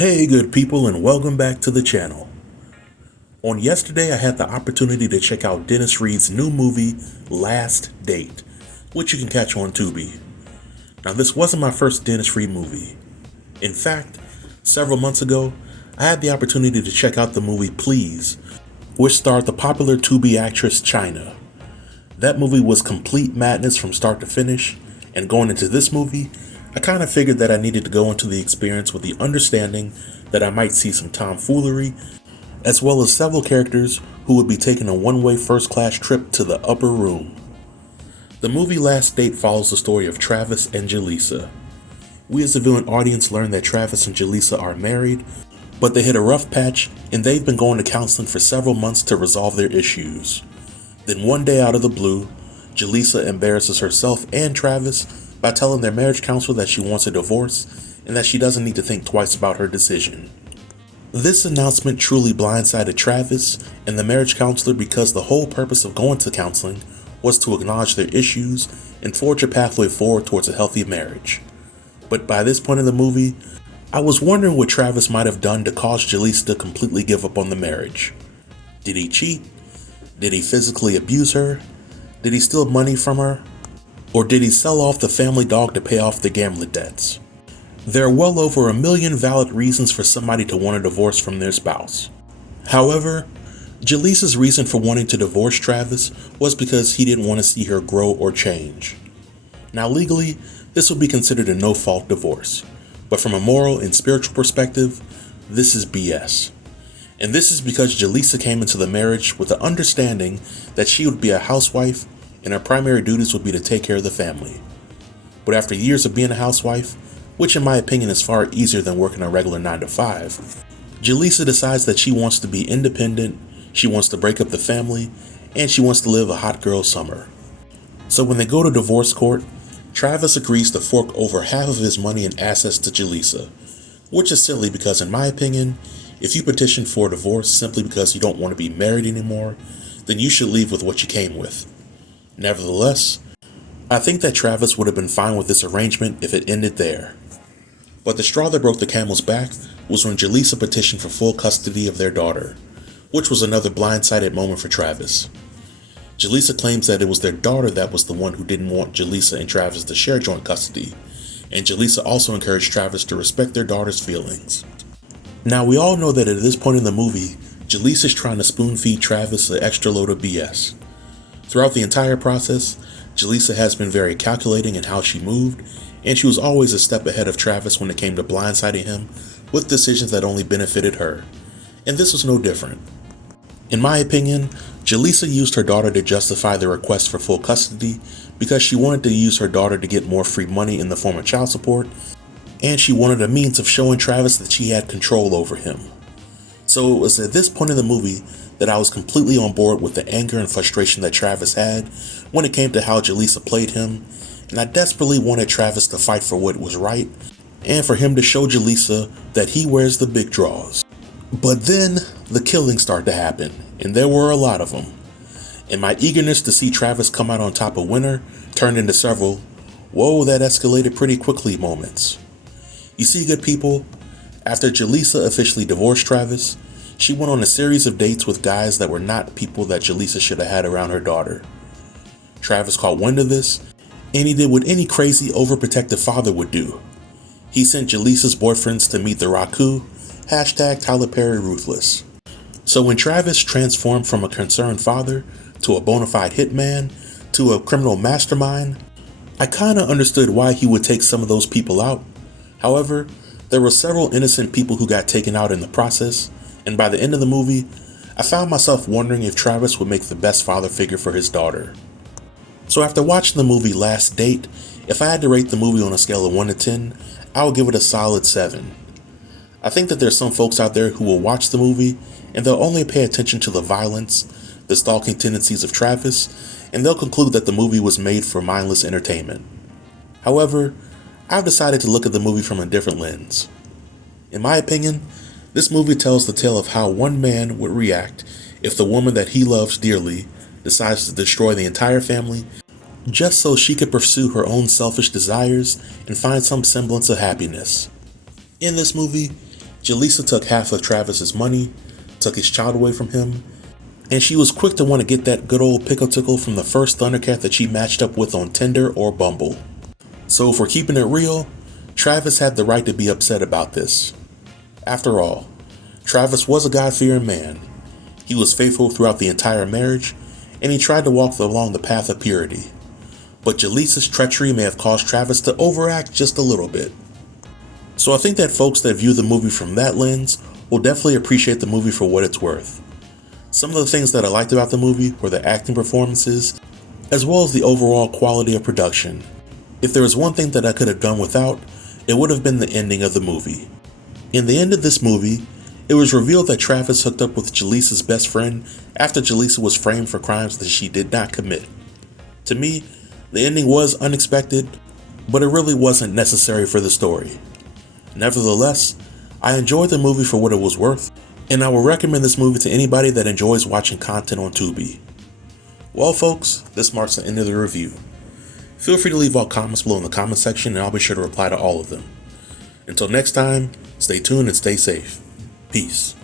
Hey good people, and welcome back to the channel. On yesterday I had the opportunity to check out Dennis Reed's new movie Last Date, which you can catch on Tubi. Now this wasn't my first Dennis Reed movie. In fact, several months ago I had the opportunity to check out the movie Please, which starred the popular Tubi actress China. That movie was complete madness from start to finish, and going into this movie I kind of figured that I needed to go into the experience with the understanding that I might see some tomfoolery, as well as several characters who would be taking a one-way first-class trip to the upper room. The movie Last Date follows the story of Travis and Jaleesa. We as the viewing audience learn that Travis and Jaleesa are married, but they hit a rough patch and they've been going to counseling for several months to resolve their issues. Then one day out of the blue, Jaleesa embarrasses herself and Travis by telling their marriage counselor that she wants a divorce and that she doesn't need to think twice about her decision. This announcement truly blindsided Travis and the marriage counselor because the whole purpose of going to counseling was to acknowledge their issues and forge a pathway forward towards a healthy marriage. But by this point in the movie, I was wondering what Travis might have done to cause Jaleesa to completely give up on the marriage. Did he cheat? Did he physically abuse her? Did he steal money from her? Or did he sell off the family dog to pay off the gambling debts? There are well over 1 million valid reasons for somebody to want a divorce from their spouse. However, Jaleesa's reason for wanting to divorce Travis was because he didn't want to see her grow or change. Now legally, this would be considered a no-fault divorce, but from a moral and spiritual perspective, this is BS. And this is because Jaleesa came into the marriage with the understanding that she would be a housewife and her primary duties would be to take care of the family. But after years of being a housewife, which in my opinion is far easier than working a regular 9 to 5, Jaleesa decides that she wants to be independent, she wants to break up the family, and she wants to live a hot girl summer. So when they go to divorce court, Travis agrees to fork over half of his money and assets to Jaleesa, which is silly because in my opinion, if you petition for a divorce simply because you don't want to be married anymore, then you should leave with what you came with. Nevertheless, I think that Travis would have been fine with this arrangement if it ended there. But the straw that broke the camel's back was when Jaleesa petitioned for full custody of their daughter, which was another blindsided moment for Travis. Jaleesa claims that it was their daughter that was the one who didn't want Jaleesa and Travis to share joint custody, and Jaleesa also encouraged Travis to respect their daughter's feelings. Now we all know that at this point in the movie, Jaleesa is trying to spoon feed Travis an extra load of BS. Throughout the entire process, Jaleesa has been very calculating in how she moved, and she was always a step ahead of Travis when it came to blindsiding him with decisions that only benefited her. And this was no different. In my opinion, Jaleesa used her daughter to justify the request for full custody because she wanted to use her daughter to get more free money in the form of child support, and she wanted a means of showing Travis that she had control over him. So it was at this point in the movie that I was completely on board with the anger and frustration that Travis had when it came to how Jaleesa played him, and I desperately wanted Travis to fight for what was right and for him to show Jaleesa that he wears the big draws. But then the killings started to happen, and there were a lot of them. And my eagerness to see Travis come out on top a winner turned into several, whoa, that escalated pretty quickly moments. You see, good people, after Jaleesa officially divorced Travis, she went on a series of dates with guys that were not people that Jaleesa should have had around her daughter. Travis caught wind of this, and he did what any crazy overprotective father would do. He sent Jaleesa's boyfriends to meet the Raku, #Tyler Perry Ruthless. So when Travis transformed from a concerned father to a bona fide hitman to a criminal mastermind, I kinda understood why he would take some of those people out. However, there were several innocent people who got taken out in the process, and by the end of the movie, I found myself wondering if Travis would make the best father figure for his daughter. So after watching the movie Last Date, if I had to rate the movie on a scale of 1 to 10, I would give it a solid 7. I think that there's some folks out there who will watch the movie and they'll only pay attention to the violence, the stalking tendencies of Travis, and they'll conclude that the movie was made for mindless entertainment. However, I've decided to look at the movie from a different lens. In my opinion, this movie tells the tale of how one man would react if the woman that he loves dearly decides to destroy the entire family just so she could pursue her own selfish desires and find some semblance of happiness. In this movie, Jaleesa took half of Travis's money, took his child away from him, and she was quick to want to get that good old pickle tickle from the first Thundercat that she matched up with on Tinder or Bumble. So if we're keeping it real, Travis had the right to be upset about this. After all, Travis was a God-fearing man. He was faithful throughout the entire marriage, and he tried to walk along the path of purity. But Jaleesa's treachery may have caused Travis to overact just a little bit. So I think that folks that view the movie from that lens will definitely appreciate the movie for what it's worth. Some of the things that I liked about the movie were the acting performances, as well as the overall quality of production. If there was one thing that I could have done without, it would have been the ending of the movie. In the end of this movie, it was revealed that Travis hooked up with Jaleesa's best friend after Jaleesa was framed for crimes that she did not commit. To me, the ending was unexpected, but it really wasn't necessary for the story. Nevertheless, I enjoyed the movie for what it was worth, and I will recommend this movie to anybody that enjoys watching content on Tubi. Well folks, this marks the end of the review. Feel free to leave all comments below in the comment section and I'll be sure to reply to all of them. Until next time, stay tuned and stay safe. Peace.